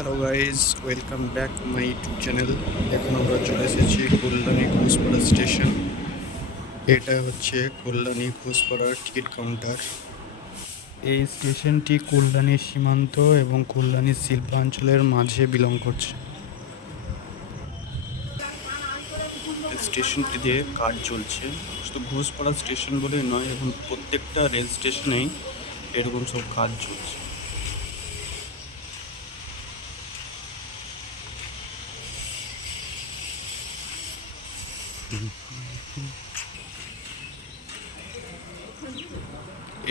Hello guys, welcome back my YouTube channel. এখন আমরা চলে এসেছি কল্যাণী ঘোষপাড়া স্টেশন। এটা হচ্ছে কল্যাণী ঘোষপাড়ার টিকিট কাউন্টার। এই স্টেশনটি কল্যাণী সীমান্ত এবং কল্যাণী শিল্পাঞ্চলের মাঝে বিলং করছে। স্টেশনটি দিয়ে কাজ চলছে, শুধু ঘোষপাড়া স্টেশন বলেই নয়, এখন প্রত্যেকটা রেল স্টেশনেই এরকম সব কাজ চলছে।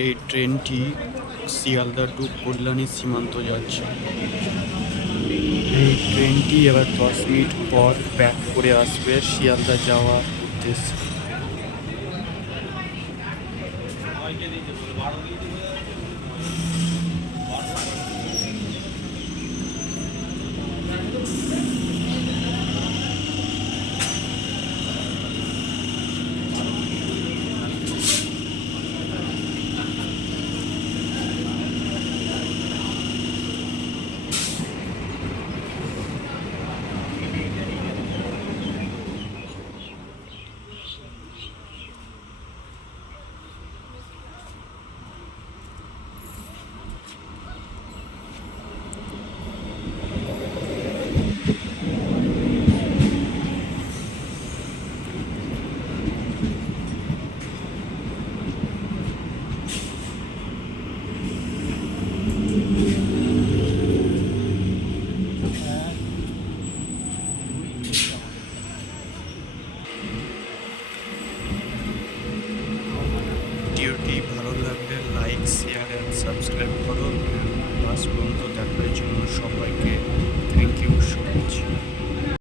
এই ট্রেনটি শিয়ালদা টু কল্যাণী সীমান্ত যাচ্ছে। এই ট্রেনটি এবার 10 মিনিট পর ব্যাক করে আসবে শিয়ালদা যাওয়ার উদ্দেশ্যে।